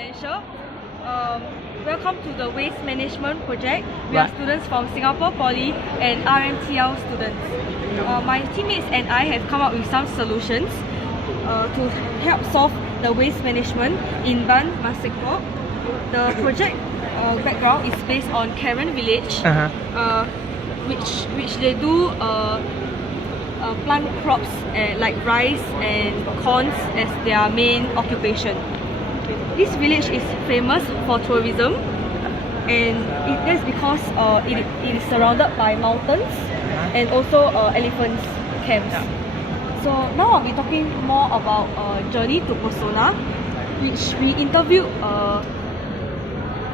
Valencia. Welcome to the Waste Management Project. We are students from Singapore Poly and RMTL students. My teammates and I have come up with some solutions to help solve the waste management in Ban Masikpo. The project background is based on Karen Village, which they do plant crops like rice and corns as their main occupation. This village is famous for tourism, and that's because it is surrounded by mountains and also elephants camps. So now I'll be talking more about journey to Persona, which we interviewed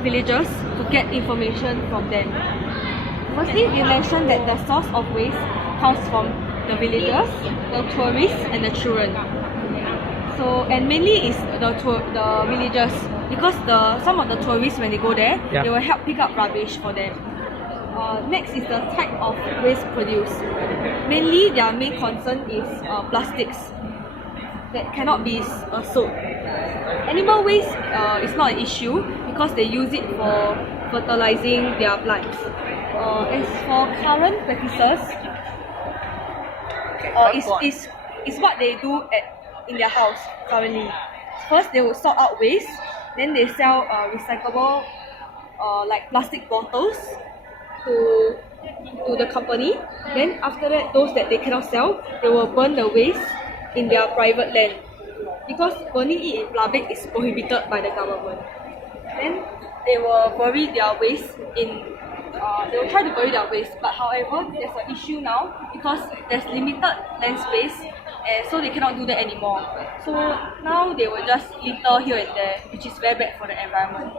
villagers to get information from them. Firstly, we mentioned that the source of waste comes from the villagers, the tourists, and the children. So, and mainly is the villagers, because some of the tourists, when they go there, they will help pick up rubbish for them. Next is the type of waste produced. Mainly, their main concern is plastics that cannot be sold. Animal waste is not an issue because they use it for fertilizing their plants. As for current practices, is what they do in their house currently. First, they will sort out waste, then they sell recyclable like plastic bottles to the company. Then after that, those that they cannot sell, they will burn the waste in their private land, because burning it in public is prohibited by the government. Then they will bury their waste they will try to bury their waste, but however, there's an issue now because there's limited land space, and so they cannot do that anymore. So now they will just litter here and there, which is very bad for the environment.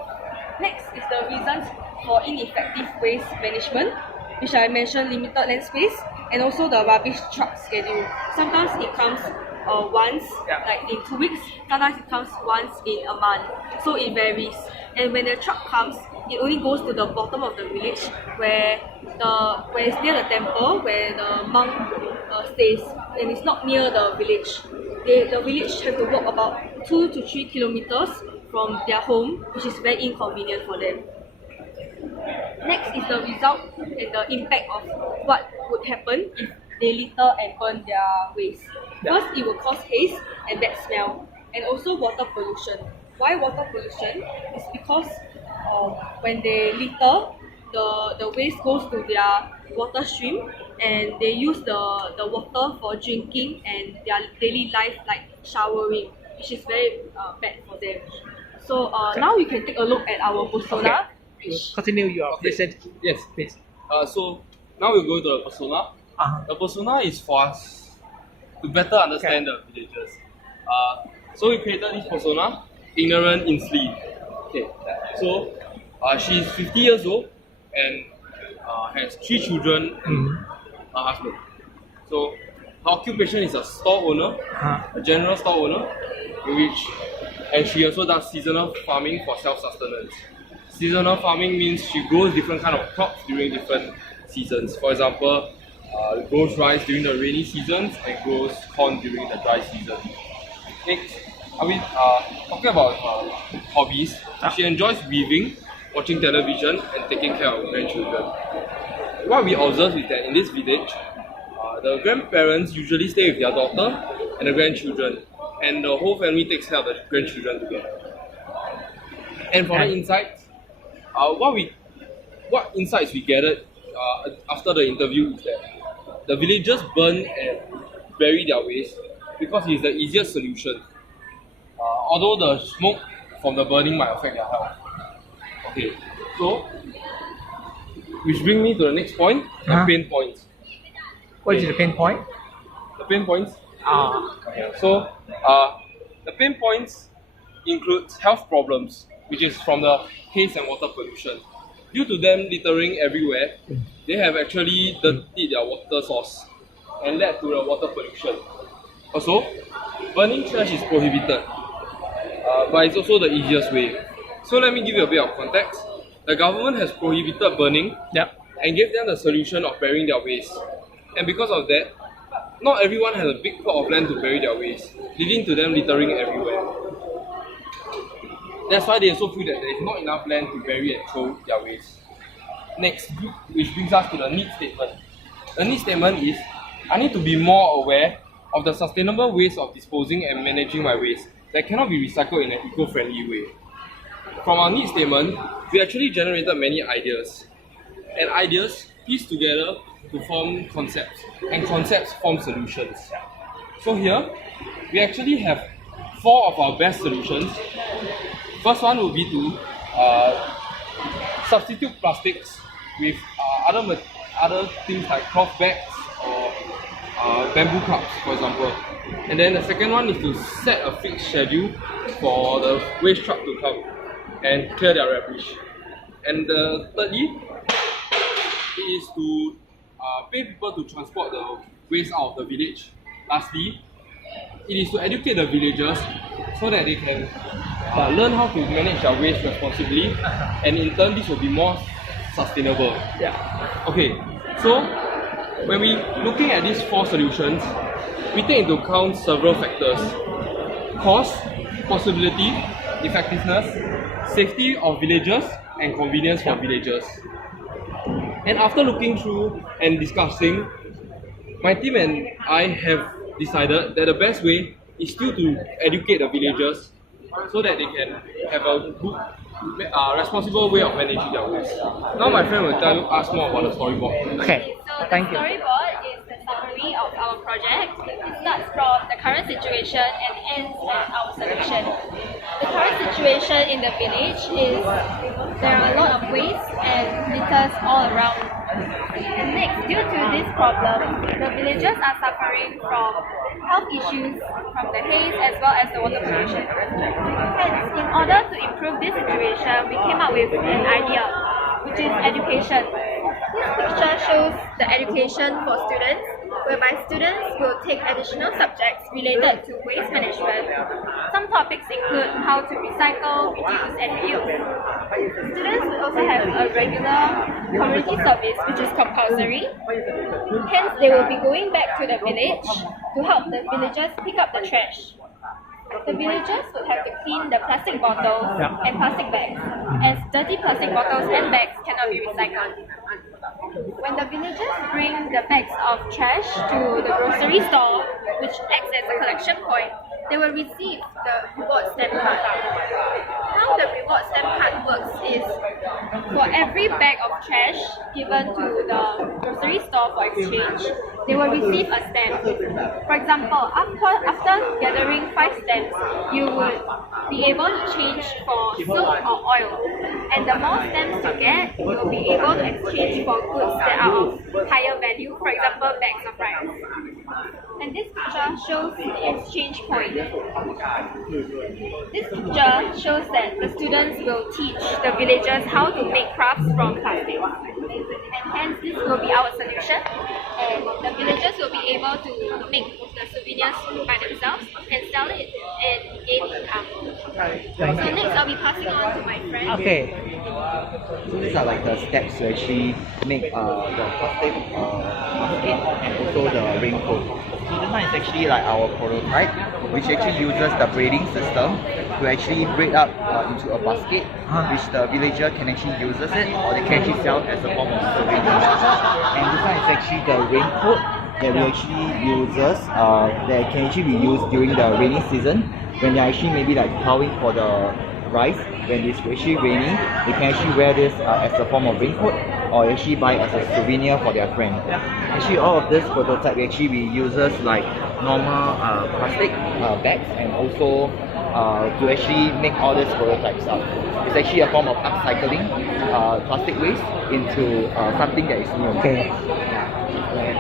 Next is the reasons for ineffective waste management, which I mentioned: limited land space and also the rubbish truck schedule. Sometimes it comes once, like in 2 weeks. Sometimes it comes once in a month. So it varies. And when the truck comes, it only goes to the bottom of the village where it's near the temple where the monk stays, and it's not near the village. The village have to walk about 2 to 3 kilometers from their home, which is very inconvenient for them. Next is the result and the impact of what would happen if they litter and burn their waste. First, it will cause haze and bad smell, and also water pollution. Why water pollution? It's because when they litter, the waste goes to their water stream, and they use the water for drinking and their daily life, like showering, which is very bad for them. So now we can take a look at our persona. Continue your present. Yes, please. So now we'll go to the persona. The persona is for us to better understand the villagers. So we created this persona, ignorant in sleep. Okay. So she's 50 years old and has 3 children and a husband. So her occupation is a store owner, a general store owner, and she also does seasonal farming for self-sustenance. Seasonal farming means she grows different kind of crops during different seasons. For example, grows rice during the rainy seasons and grows corn during the dry season. Next, talking about hobbies, she enjoys weaving, watching television, and taking care of grandchildren. What we observe is that in this village, the grandparents usually stay with their daughter and the grandchildren, and the whole family takes care of the grandchildren together. And from the insights, what insights we gathered after the interview is that the villagers burn and bury their waste because it is the easiest solution, although the smoke from the burning might affect their health. Okay, so which brings me to the next point, the pain points. What is the pain point? The pain points? So the pain points include health problems, which is from the haze and water pollution. Due to them littering everywhere, they have actually dirtied their water source and led to the water pollution. Also, burning trash is prohibited, but it's also the easiest way. So let me give you a bit of context. The government has prohibited burning and gave them the solution of burying their waste. And because of that, not everyone has a big plot of land to bury their waste, leading to them littering everywhere. That's why they also feel that there is not enough land to bury and throw their waste. Next, which brings us to the need statement. The need statement is, I need to be more aware of the sustainable ways of disposing and managing my waste that cannot be recycled in an eco-friendly way. From our need statement, we actually generated many ideas. And ideas pieced together to form concepts, and concepts form solutions. So here, we actually have 4 of our best solutions. First one will be to substitute plastics with other things like cloth bags or bamboo cups, for example. And then the second one is to set a fixed schedule for the waste truck to come and clear their rubbish. And thirdly, it is to pay people to transport the waste out of the village. Lastly, it is to educate the villagers so that they can learn how to manage their waste responsibly, and in turn this will be more sustainable. Yeah. Okay, so when we looking at these 4 solutions, we take into account several factors: cost, possibility, effectiveness, safety of villagers, and convenience for villagers. And after looking through and discussing, my team and I have decided that the best way is still to educate the villagers so that they can have a good, responsible way of managing their waste. Now my friend will tell you us more about the storyboard. Okay. So Thank the you. storyboard is the summary of our project. It starts from the current situation and ends at our solution. The current situation in the village is there are a lot of waste and litters all around. And next, due to this problem, the villagers are suffering from health issues from the haze as well as the water pollution. Hence, in order to improve this situation, we came up with an idea, which is education. This picture shows the education for students, whereby students will take additional subjects related to waste management. Some topics include how to recycle, reduce, and reuse. Students will also have a regular community service, which is compulsory. Hence, they will be going back to the village to help the villagers pick up the trash. The villagers would have to clean the plastic bottles and plastic bags, as dirty plastic bottles and bags cannot be recycled. When the villagers bring the bags of trash to the grocery store, which acts as a collection point, they will receive the reward stamp card. How the reward stamp card works is, for every bag of trash given to the grocery store for exchange, they will receive a stamp. For example, after gathering 5 stamps, you would be able to change for soap or oil. And the more stamps you get, you will be able to exchange for goods that are of higher value, for example, bags of rice. And this picture shows the exchange point. This picture shows that the students will teach the villagers how to make crafts from plastic. And hence this will be our solution. And the villagers will be able to make the souvenirs by themselves and sell it and gain income. So next I'll be passing on to my friend. Okay. So these are like the steps to actually make the plastic basket and also the raincoat. So this one is actually like our prototype, which actually uses the braiding system to actually braid up into a basket, which the villager can actually use it, or they can actually sell as a form of souvenir. And this one is actually the raincoat that we actually uses that can actually be used during the rainy season when they're actually maybe like plowing for the rice. When it's actually raining, they can actually wear this as a form of raincoat, or actually buy as a souvenir for their friend. Actually, all of this prototype actually we uses like normal plastic bags, and also to actually make all these prototypes up. It's actually a form of upcycling plastic waste into something that is new. Okay. And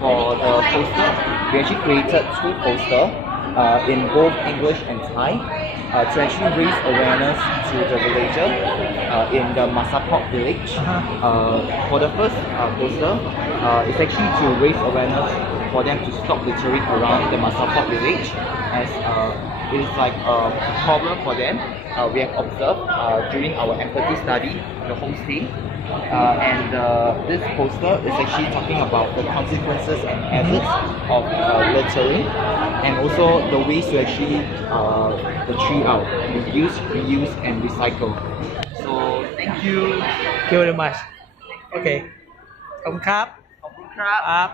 for the poster, we actually created 2 posters in both English and Thai to actually raise awareness to the villager in the Masapok village. For the first poster, it's actually to raise awareness for them to stop littering around the Masapok village, as it is like a problem for them. We have observed during our empathy study, the homestay, and this poster is actually talking about the consequences and hazards of littering, and also the ways to actually the tree out, reduce, reuse, and recycle. So thank you. Thank you very much. Okay ขอบคุณครับ ขอบคุณครับ